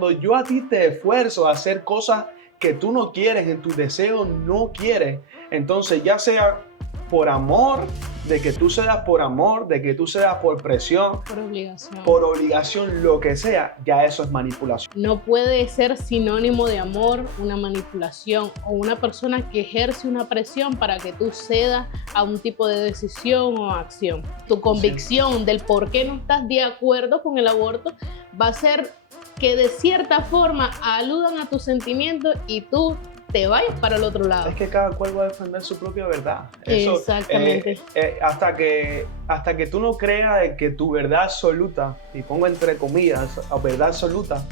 cuando yo a ti te esfuerzo a hacer cosas que tú no quieres, en tus deseos no quieres, entonces ya sea por amor, de que tú cedas por amor, de que tú cedas por presión, por obligación, lo que sea, ya eso es manipulación. No puede ser sinónimo de amor una manipulación o una persona que ejerce una presión para que tú cedas a un tipo de decisión o acción. Tu convicción del por qué no estás de acuerdo con el aborto va a ser que de cierta forma aludan a tus sentimientos y tú te vayas para el otro lado. Es que cada cual va a defender su propia verdad. Eso, exactamente. Hasta que tú no creas de que tu verdad absoluta, y pongo entre comillas, verdad absoluta,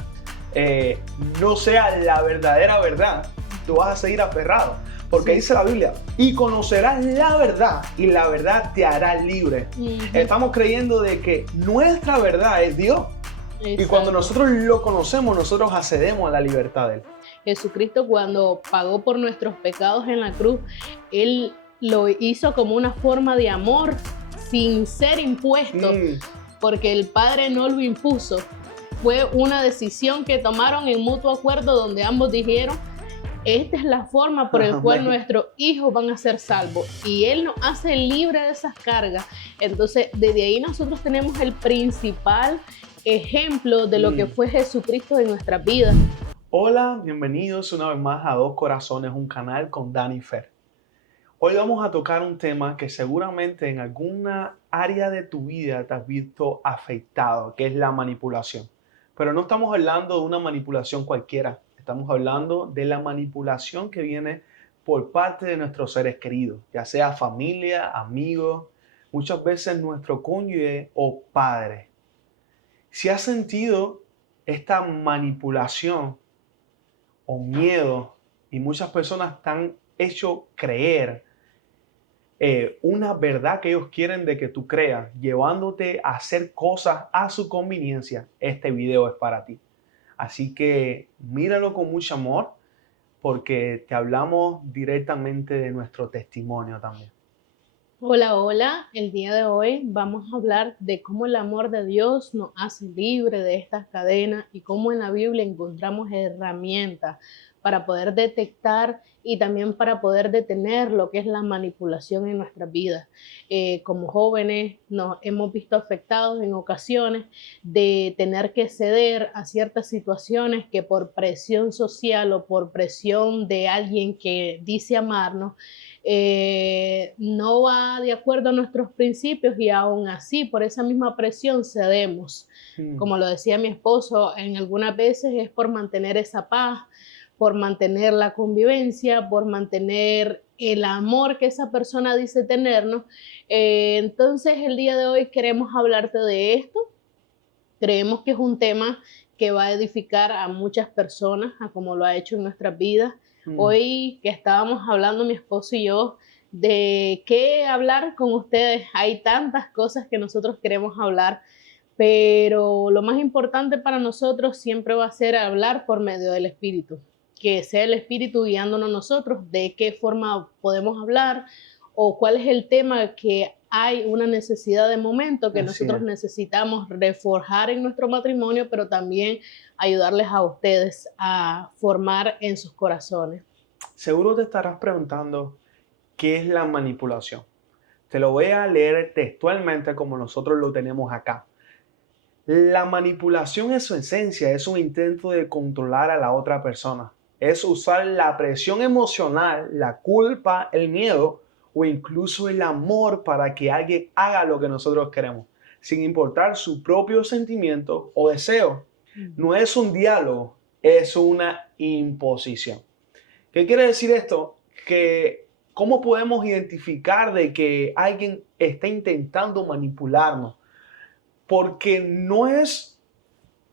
no sea la verdadera verdad, tú vas a seguir aferrado. Porque dice la Biblia, y conocerás la verdad, y la verdad te hará libre. Estamos creyendo de que nuestra verdad es Dios. Exacto. Y cuando nosotros lo conocemos, nosotros accedemos a la libertad de Él. Jesucristo, cuando pagó por nuestros pecados en la cruz, Él lo hizo como una forma de amor sin ser impuesto, porque el Padre no lo impuso. Fue una decisión que tomaron en mutuo acuerdo donde ambos dijeron, esta es la forma por la cual nuestros hijos van a ser salvos. Y Él nos hace libre de esas cargas. Entonces, desde ahí nosotros tenemos el principal ejemplo de lo que fue Jesucristo en nuestras vidas. Hola, bienvenidos una vez más a Dos Corazones, un canal con Dani Fer. Hoy vamos a tocar un tema que seguramente en alguna área de tu vida te has visto afectado, que es la manipulación. Pero no estamos hablando de una manipulación cualquiera, estamos hablando de la manipulación que viene por parte de nuestros seres queridos, ya sea familia, amigos, muchas veces nuestro cónyuge o padre. Si has sentido esta manipulación o miedo, y muchas personas te han hecho creer una verdad que ellos quieren de que tú creas, llevándote a hacer cosas a su conveniencia, este video es para ti. Así que míralo con mucho amor, porque te hablamos directamente de nuestro testimonio también. Hola, hola. El día de hoy vamos a hablar de cómo el amor de Dios nos hace libre de estas cadenas y cómo en la Biblia encontramos herramientas para poder detectar y también para poder detener lo que es la manipulación en nuestras vidas. Como jóvenes nos hemos visto afectados en ocasiones de tener que ceder a ciertas situaciones que por presión social o por presión de alguien que dice amarnos, no va de acuerdo a nuestros principios y aún así por esa misma presión cedemos. Como lo decía mi esposo, en algunas veces es por mantener esa paz, por mantener la convivencia, por mantener el amor que esa persona dice tenernos. Entonces el día de hoy queremos hablarte de esto. Creemos que es un tema que va a edificar a muchas personas, a como lo ha hecho en nuestras vidas. Hoy que estábamos hablando mi esposo y yo de qué hablar con ustedes, hay tantas cosas que nosotros queremos hablar, pero lo más importante para nosotros siempre va a ser hablar por medio del Espíritu, que sea el Espíritu guiándonos nosotros de qué forma podemos hablar o cuál es el tema que hay una necesidad de momento que nosotros necesitamos reforjar en nuestro matrimonio, pero también ayudarles a ustedes a formar en sus corazones. Seguro te estarás preguntando, ¿qué es la manipulación? Te lo voy a leer textualmente como nosotros lo tenemos acá. La manipulación en su esencia es un intento de controlar a la otra persona. Es usar la presión emocional, la culpa, el miedo o incluso el amor para que alguien haga lo que nosotros queremos, sin importar su propio sentimiento o deseo. No es un diálogo, es una imposición. ¿Qué quiere decir esto? Que ¿cómo podemos identificar de que alguien está intentando manipularnos? Porque no es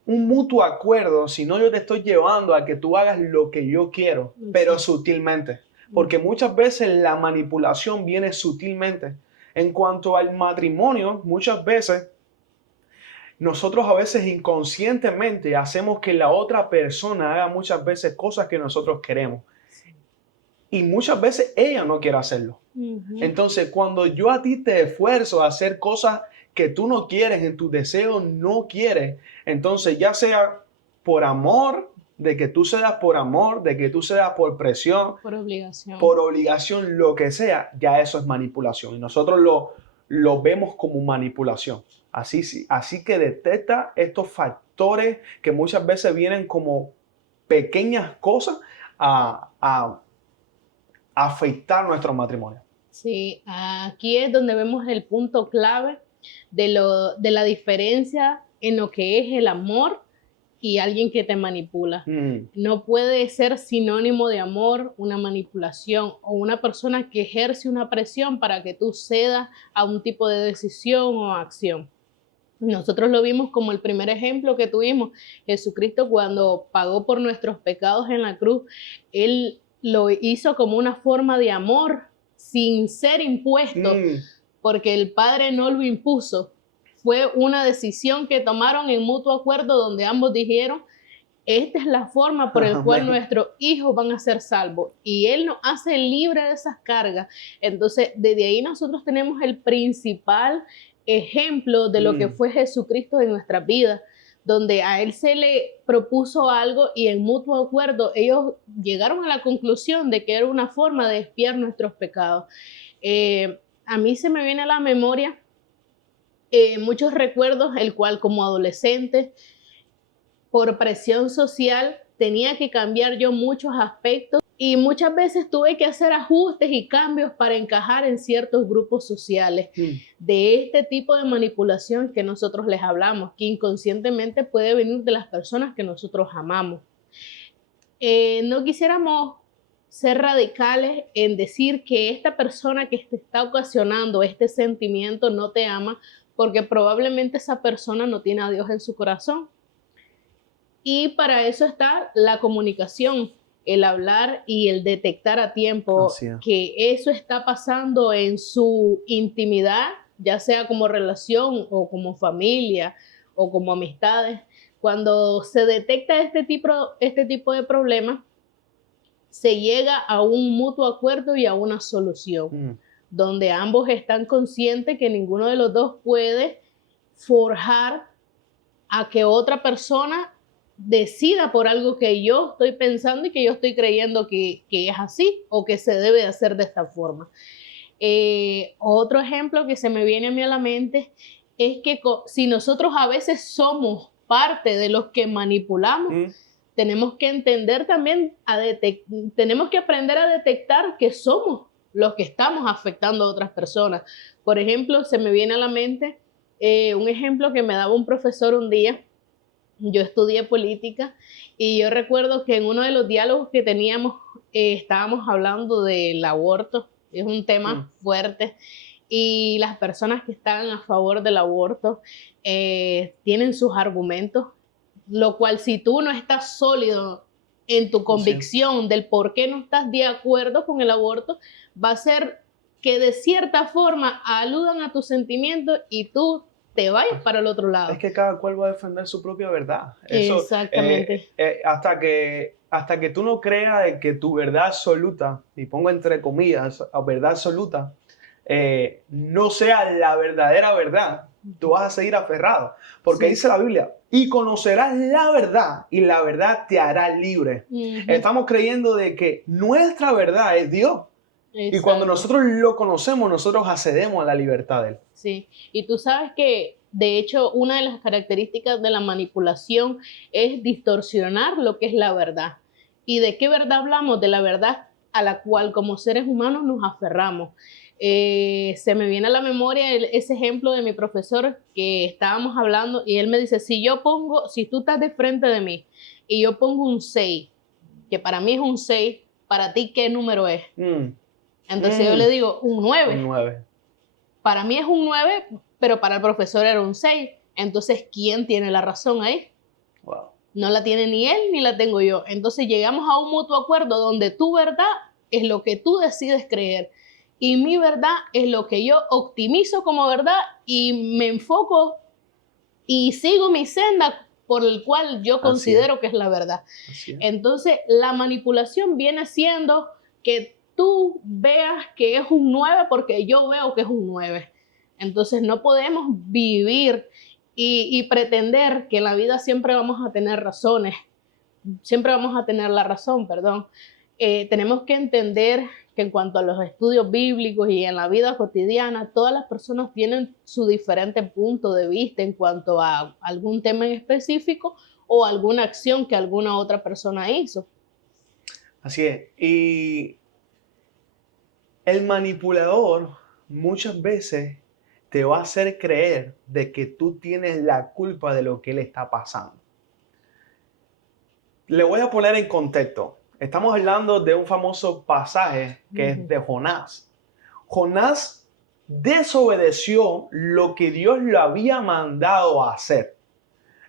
un mutuo acuerdo, sino yo te estoy llevando a que tú hagas lo que yo quiero, pero sutilmente. Porque muchas veces la manipulación viene sutilmente. En cuanto al matrimonio, muchas veces nosotros a veces inconscientemente hacemos que la otra persona haga muchas veces cosas que nosotros queremos. Y muchas veces ella no quiere hacerlo. Entonces, cuando yo a ti te esfuerzo a hacer cosas que tú no quieres, en tus deseos no quieres, entonces ya sea por amor, de que tú cedas por amor, de que tú cedas por presión, por obligación, lo que sea, ya eso es manipulación. Y nosotros lo vemos como manipulación. Así que detecta estos factores que muchas veces vienen como pequeñas cosas a afectar nuestro matrimonio. Sí, aquí es donde vemos el punto clave de la diferencia en lo que es el amor y alguien que te manipula. No puede ser sinónimo de amor una manipulación o una persona que ejerce una presión para que tú cedas a un tipo de decisión o acción. Nosotros lo vimos como el primer ejemplo que tuvimos. Jesucristo, cuando pagó por nuestros pecados en la cruz, Él lo hizo como una forma de amor sin ser impuesto, porque el Padre no lo impuso. Fue una decisión que tomaron en mutuo acuerdo, donde ambos dijeron: esta es la forma por la cual nuestros hijos van a ser salvos, y Él nos hace libre de esas cargas. Entonces, desde ahí nosotros tenemos el principal ejemplo de lo que fue Jesucristo en nuestras vidas, donde a Él se le propuso algo y en mutuo acuerdo ellos llegaron a la conclusión de que era una forma de expiar nuestros pecados. A mí se me viene a la memoria muchos recuerdos, el cual como adolescente, por presión social, tenía que cambiar yo muchos aspectos y muchas veces tuve que hacer ajustes y cambios para encajar en ciertos grupos sociales. De este tipo de manipulación que nosotros les hablamos, que inconscientemente puede venir de las personas que nosotros amamos. No quisiéramos ser radicales en decir que esta persona que te está ocasionando este sentimiento no te ama, porque probablemente esa persona no tiene a Dios en su corazón. Y para eso está la comunicación, el hablar y el detectar a tiempo que eso está pasando en su intimidad, ya sea como relación o como familia o como amistades. Cuando se detecta este tipo de problemas, se llega a un mutuo acuerdo y a una solución, donde ambos están conscientes que ninguno de los dos puede forjar a que otra persona decida por algo que yo estoy pensando y que yo estoy creyendo que es así o que se debe hacer de esta forma. Otro ejemplo que se me viene a mí a la mente es que si nosotros a veces somos parte de los que manipulamos, tenemos que entender también, tenemos que aprender a detectar que somos los que estamos afectando a otras personas. Por ejemplo, se me viene a la mente un ejemplo que me daba un profesor un día. Yo estudié política y yo recuerdo que en uno de los diálogos que teníamos estábamos hablando del aborto. Es un tema fuerte y las personas que están a favor del aborto tienen sus argumentos, lo cual si tú no estás sólido en tu convicción del por qué no estás de acuerdo con el aborto, va a ser que de cierta forma aludan a tus sentimientos y tú te vayas para el otro lado. Es que cada cual va a defender su propia verdad. Exactamente. Hasta que tú no creas de que tu verdad absoluta, y pongo entre comillas, verdad absoluta, no sea la verdadera verdad, tú vas a seguir aferrado. Porque dice la Biblia, y conocerás la verdad, y la verdad te hará libre. Estamos creyendo de que nuestra verdad es Dios. Exacto. Y cuando nosotros lo conocemos, nosotros accedemos a la libertad de Él. Sí, y tú sabes que de hecho una de las características de la manipulación es distorsionar lo que es la verdad. ¿Y de qué verdad hablamos? De la verdad a la cual como seres humanos nos aferramos. Se me viene a la memoria ese ejemplo de mi profesor que estábamos hablando y él me dice, si tú estás de frente de mí y yo pongo un 6, que para mí es un 6, para ti, ¿qué número es? Entonces yo le digo, un 9. Un 9. Para mí es un 9, pero para el profesor era un 6. Entonces, ¿quién tiene la razón ahí? Wow. No la tiene ni él ni la tengo yo. Entonces llegamos a un mutuo acuerdo donde tu verdad es lo que tú decides creer y mi verdad es lo que yo optimizo como verdad y me enfoco y sigo mi senda por el cual yo considero que es la verdad. Entonces, la manipulación viene siendo que tú veas que es un 9 porque yo veo que es un 9. Entonces, no podemos vivir y pretender que en la vida siempre vamos a tener razones, siempre vamos a tener la razón, perdón. Tenemos que entender que en cuanto a los estudios bíblicos y en la vida cotidiana, todas las personas tienen su diferente punto de vista en cuanto a algún tema en específico o alguna acción que alguna otra persona hizo. Así es. Y el manipulador muchas veces te va a hacer creer de que tú tienes la culpa de lo que le está pasando. Le voy a poner en contexto. Estamos hablando de un famoso pasaje que es de Jonás. Jonás desobedeció lo que Dios le había mandado a hacer.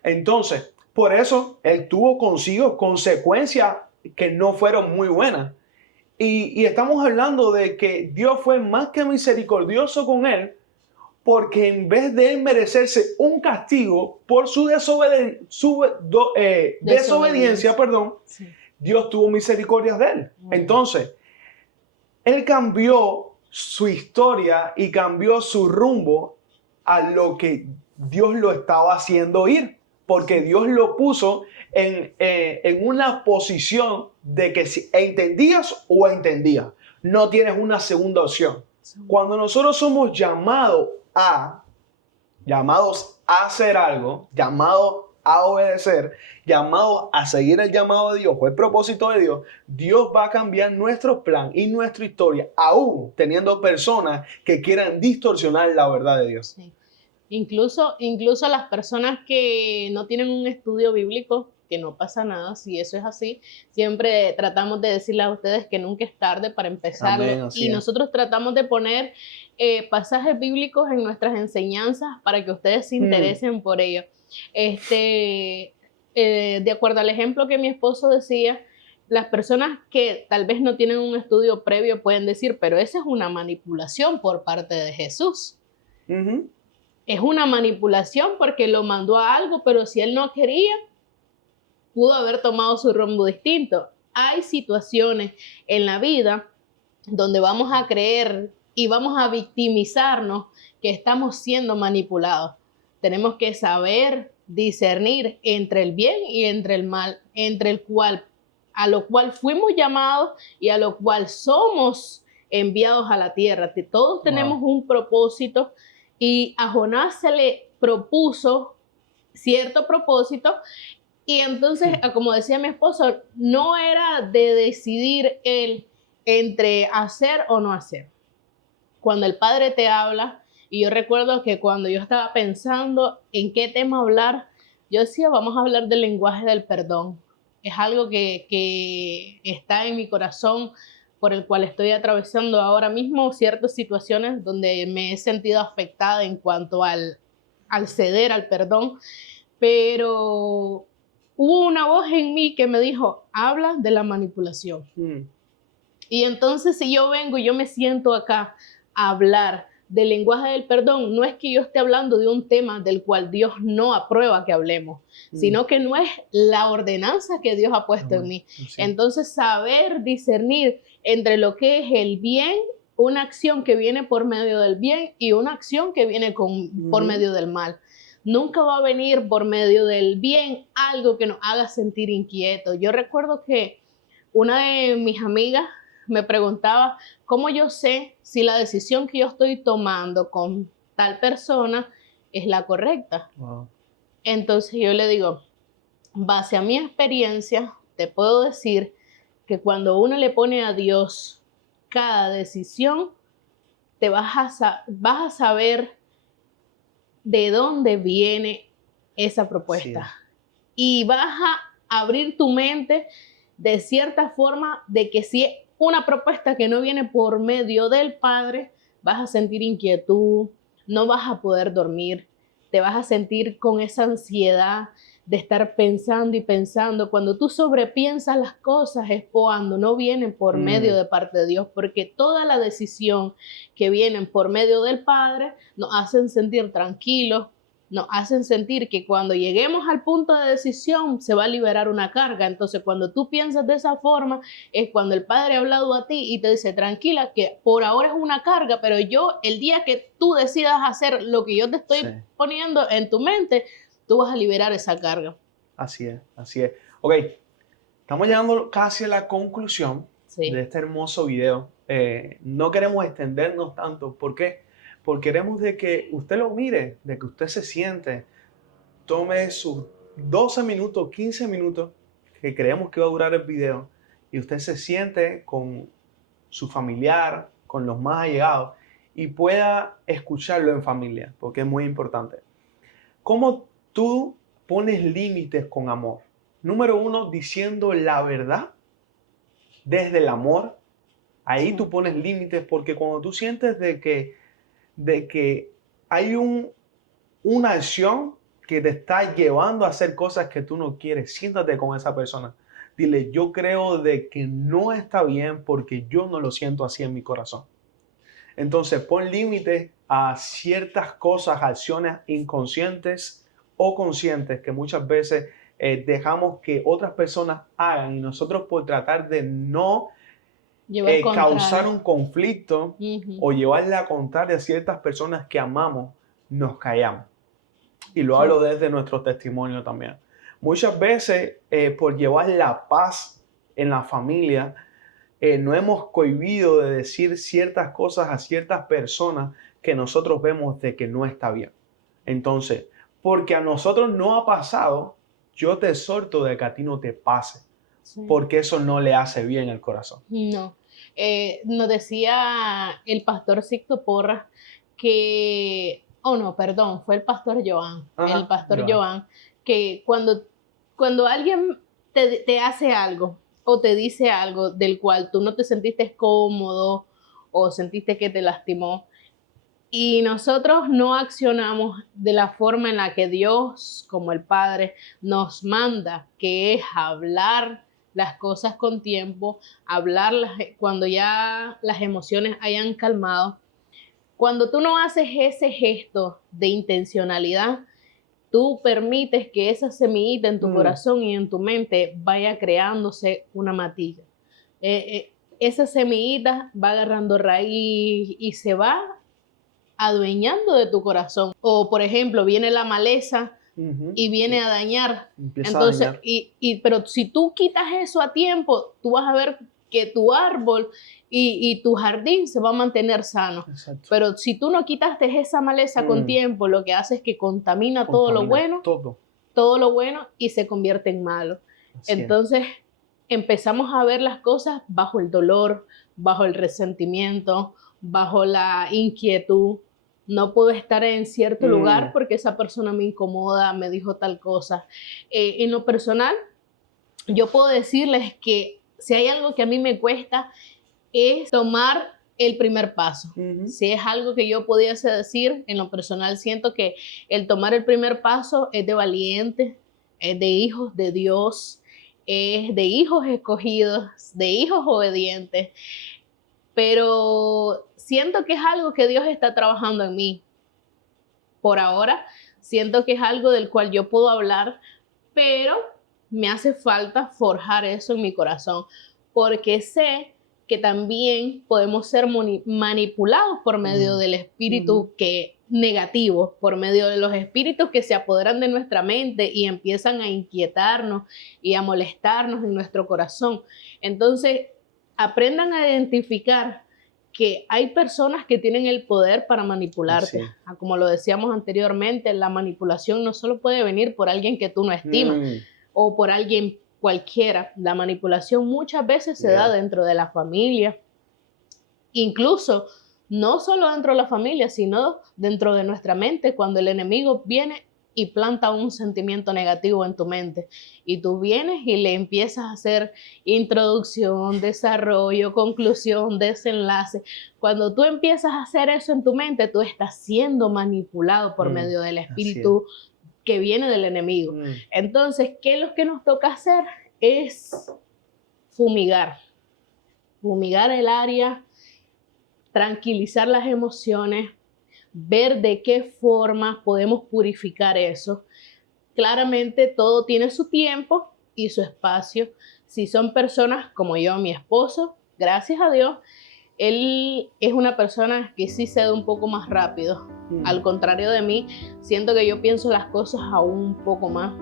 Entonces, por eso él tuvo consigo consecuencias que no fueron muy buenas. Y estamos hablando de que Dios fue más que misericordioso con él, porque en vez de él merecerse un castigo por su desobediencia, Sí. Dios tuvo misericordia de él. Entonces, él cambió su historia y cambió su rumbo a lo que Dios lo estaba haciendo ir, porque Dios lo puso en una posición de que si entendías o entendías, no tienes una segunda opción. Cuando nosotros somos llamados a hacer algo, llamados a obedecer, llamados a seguir el llamado de Dios o el propósito de Dios, Dios va a cambiar nuestro plan y nuestra historia, aún teniendo personas que quieran distorsionar la verdad de Dios. Sí. Incluso las personas que no tienen un estudio bíblico, que no pasa nada si eso es así, siempre tratamos de decirles a ustedes que nunca es tarde para empezarlo. Amén, y nosotros tratamos de poner pasajes bíblicos en nuestras enseñanzas para que ustedes se interesen por ello. De acuerdo al ejemplo que mi esposo decía, las personas que tal vez no tienen un estudio previo pueden decir, pero esa es una manipulación por parte de Jesús. Es una manipulación porque lo mandó a algo, pero si él no quería, pudo haber tomado su rumbo distinto. Hay situaciones en la vida donde vamos a creer y vamos a victimizarnos que estamos siendo manipulados. Tenemos que saber discernir entre el bien y entre el mal, a lo cual fuimos llamados y a lo cual somos enviados a la tierra. Todos tenemos un propósito. Y a Jonás se le propuso cierto propósito y entonces, como decía mi esposo, no era de decidir él entre hacer o no hacer. Cuando el Padre te habla, y yo recuerdo que cuando yo estaba pensando en qué tema hablar, yo decía, vamos a hablar del lenguaje del perdón. Es algo que está en mi corazón, por el cual estoy atravesando ahora mismo ciertas situaciones donde me he sentido afectada en cuanto al ceder al perdón, pero hubo una voz en mí que me dijo, habla de la manipulación. Y entonces si yo vengo y yo me siento acá a hablar del lenguaje del perdón, no es que yo esté hablando de un tema del cual Dios no aprueba que hablemos, sino que no es la ordenanza que Dios ha puesto en mí. Entonces saber discernir entre lo que es el bien, una acción que viene por medio del bien y una acción que viene por medio del mal. Nunca va a venir por medio del bien algo que nos haga sentir inquietos. Yo recuerdo que una de mis amigas me preguntaba, ¿cómo yo sé si la decisión que yo estoy tomando con tal persona es la correcta? Entonces yo le digo, base a mi experiencia, te puedo decir que cuando uno le pone a Dios cada decisión, te vas a saber de dónde viene esa propuesta. Y vas a abrir tu mente de cierta forma de que si una propuesta que no viene por medio del Padre, vas a sentir inquietud, no vas a poder dormir, te vas a sentir con esa ansiedad de estar pensando y pensando. Cuando tú sobrepiensas las cosas es cuando no vienen por medio de parte de Dios, porque toda la decisión que vienen por medio del Padre nos hacen sentir tranquilos, nos hacen sentir que cuando lleguemos al punto de decisión se va a liberar una carga. Entonces, cuando tú piensas de esa forma, es cuando el Padre ha hablado a ti y te dice, tranquila, que por ahora es una carga, pero yo, el día que tú decidas hacer lo que yo te estoy Sí. poniendo en tu mente, tú vas a liberar esa carga. Así es, así es. Ok, estamos llegando casi a la conclusión Sí. de este hermoso video. No queremos extendernos tanto. ¿Por qué? Porque queremos de que usted lo mire, de que usted se siente, tome sus 12 minutos, 15 minutos, que creemos que va a durar el video, y usted se siente con su familiar, con los más allegados, y pueda escucharlo en familia, porque es muy importante. ¿Cómo tú pones límites con amor? Número uno, diciendo la verdad desde el amor. Ahí tú pones límites, porque cuando tú sientes de que hay una acción que te está llevando a hacer cosas que tú no quieres, siéntate con esa persona. Dile, yo creo de que no está bien porque yo no lo siento así en mi corazón. Entonces, pon límites a ciertas cosas, acciones inconscientes o conscientes que muchas veces dejamos que otras personas hagan, y nosotros por tratar de no Llevar causar contrario. un conflicto o llevarle la contraria a ciertas personas que amamos, nos callamos. Y lo Sí. hablo desde nuestro testimonio también. Muchas veces, por llevar la paz en la familia, no hemos cohibido de decir ciertas cosas a ciertas personas que nosotros vemos de que no está bien. Entonces, porque a nosotros no ha pasado, yo te exhorto de que a ti no te pase, Sí. porque eso no le hace bien al corazón. No. Nos decía el pastor Sixto Porras que, oh no, perdón, fue el pastor Joan, Ajá, el pastor Joan. Joan, que cuando alguien te hace algo o te dice algo del cual tú no te sentiste cómodo o sentiste que te lastimó, y nosotros no accionamos de la forma en la que Dios, como el Padre, nos manda, que es hablar las cosas con tiempo, hablarlas cuando ya las emociones hayan calmado. Cuando tú no haces ese gesto de intencionalidad, tú permites que esa semillita en tu corazón y en tu mente vaya creándose una matilla. Esa semillita va agarrando raíz y se va adueñando de tu corazón. O, por ejemplo, viene la maleza y viene a dañar. Empieza a Entonces, dañar. pero si tú quitas eso a tiempo, tú vas a ver que tu árbol y tu jardín se va a mantener sano. Exacto. Pero si tú no quitaste esa maleza con tiempo, lo que hace es que contamina todo lo bueno, y se convierte en malo. Así es. Entonces, empezamos a ver las cosas bajo el dolor, bajo el resentimiento, bajo la inquietud. No puedo estar en cierto lugar porque esa persona me incomoda, me dijo tal cosa. En lo personal, yo puedo decirles que si hay algo que a mí me cuesta es tomar el primer paso. Si es algo que yo pudiese decir, en lo personal siento que el tomar el primer paso es de valiente, es de hijos de Dios, es de hijos escogidos, de hijos obedientes, pero siento que es algo que Dios está trabajando en mí. Por ahora, siento que es algo del cual yo puedo hablar, pero me hace falta forjar eso en mi corazón, porque sé que también podemos ser manipulados por medio del espíritu negativo, por medio de los espíritus que se apoderan de nuestra mente y empiezan a inquietarnos y a molestarnos en nuestro corazón. Entonces, aprendan a identificar que hay personas que tienen el poder para manipularte. Como lo decíamos anteriormente, la manipulación no solo puede venir por alguien que tú no estimas o por alguien cualquiera. La manipulación muchas veces se da dentro de la familia, incluso no solo dentro de la familia, sino dentro de nuestra mente, cuando el enemigo viene y planta un sentimiento negativo en tu mente y tú vienes y le empiezas a hacer introducción, desarrollo, conclusión, desenlace. Cuando tú empiezas a hacer eso en tu mente, tú estás siendo manipulado por medio del espíritu que viene del enemigo. Entonces, ¿qué es lo que nos toca hacer? Es fumigar el área, tranquilizar las emociones, ver de qué forma podemos purificar eso. Claramente todo tiene su tiempo y su espacio. Si son personas como yo, mi esposo, gracias a Dios, él es una persona que sí cede un poco más rápido. Al contrario de mí, siento que yo pienso las cosas aún un poco más.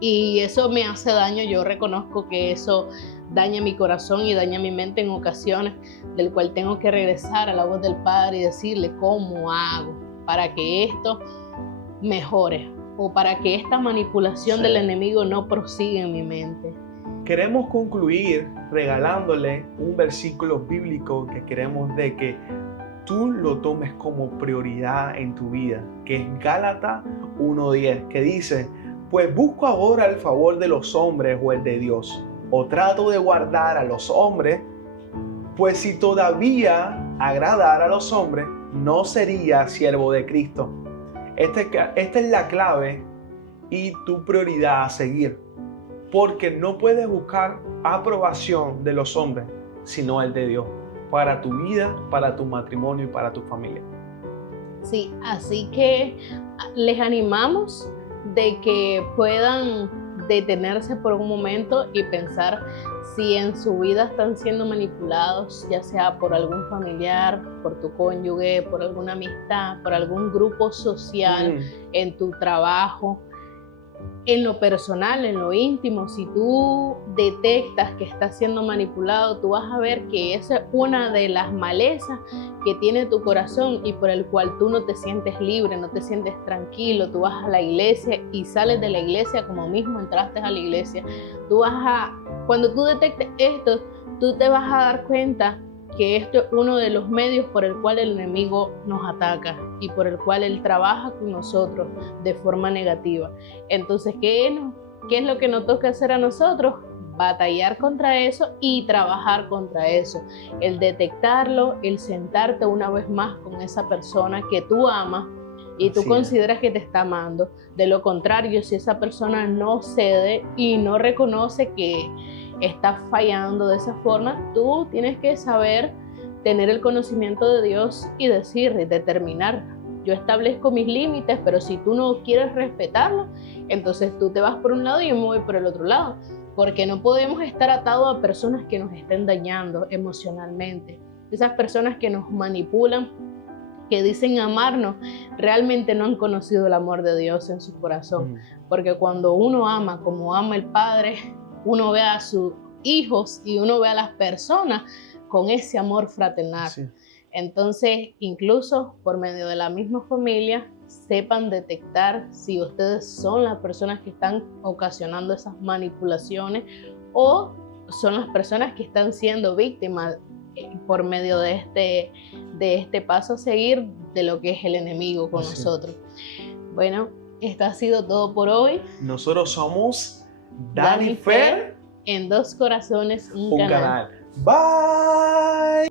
Y eso me hace daño. Yo reconozco que eso daña mi corazón y daña mi mente en ocasiones, del cual tengo que regresar a la voz del Padre y decirle cómo hago para que esto mejore o para que esta manipulación del enemigo no prosiga en mi mente. Queremos concluir regalándole un versículo bíblico que queremos de que tú lo tomes como prioridad en tu vida, que es Gálatas 1:10, que dice: pues busco ahora el favor de los hombres o el de Dios, o trato de guardar a los hombres, pues si todavía agradara a los hombres, no sería siervo de Cristo. Esta es la clave y tu prioridad a seguir, porque no puedes buscar aprobación de los hombres, sino el de Dios, para tu vida, para tu matrimonio y para tu familia. Sí, así que les animamos de que puedan detenerse por un momento y pensar si en su vida están siendo manipulados, ya sea por algún familiar, por tu cónyuge, por alguna amistad, por algún grupo social, en tu trabajo. En lo personal, en lo íntimo, si tú detectas que estás siendo manipulado, tú vas a ver que esa es una de las malezas que tiene tu corazón y por el cual tú no te sientes libre, no te sientes tranquilo. Tú vas a la iglesia y sales de la iglesia como mismo entraste a la iglesia. Cuando tú detectes esto, tú te vas a dar cuenta que esto es uno de los medios por el cual el enemigo nos ataca y por el cual él trabaja con nosotros de forma negativa. Entonces, ¿qué es lo que nos toca hacer a nosotros? Batallar contra eso y trabajar contra eso. El detectarlo, el sentarte una vez más con esa persona que tú amas y tú consideras que te está amando. De lo contrario, si esa persona no cede y no reconoce que está fallando de esa forma, tú tienes que saber tener el conocimiento de Dios y decir, determinar, yo establezco mis límites, pero si tú no quieres respetarlo, entonces tú te vas por un lado y yo me voy por el otro lado, porque no podemos estar atados a personas que nos estén dañando emocionalmente. Esas personas que nos manipulan, que dicen amarnos, realmente no han conocido el amor de Dios en su corazón, porque cuando uno ama como ama el Padre, uno ve a sus hijos y uno ve a las personas con ese amor fraternal. Sí. Entonces, incluso por medio de la misma familia, sepan detectar si ustedes son las personas que están ocasionando esas manipulaciones o son las personas que están siendo víctimas por medio de este paso a seguir de lo que es el enemigo con nosotros. Bueno, esto ha sido todo por hoy. Nosotros somos Dani Fer en Dos Corazones, un canal. Bye.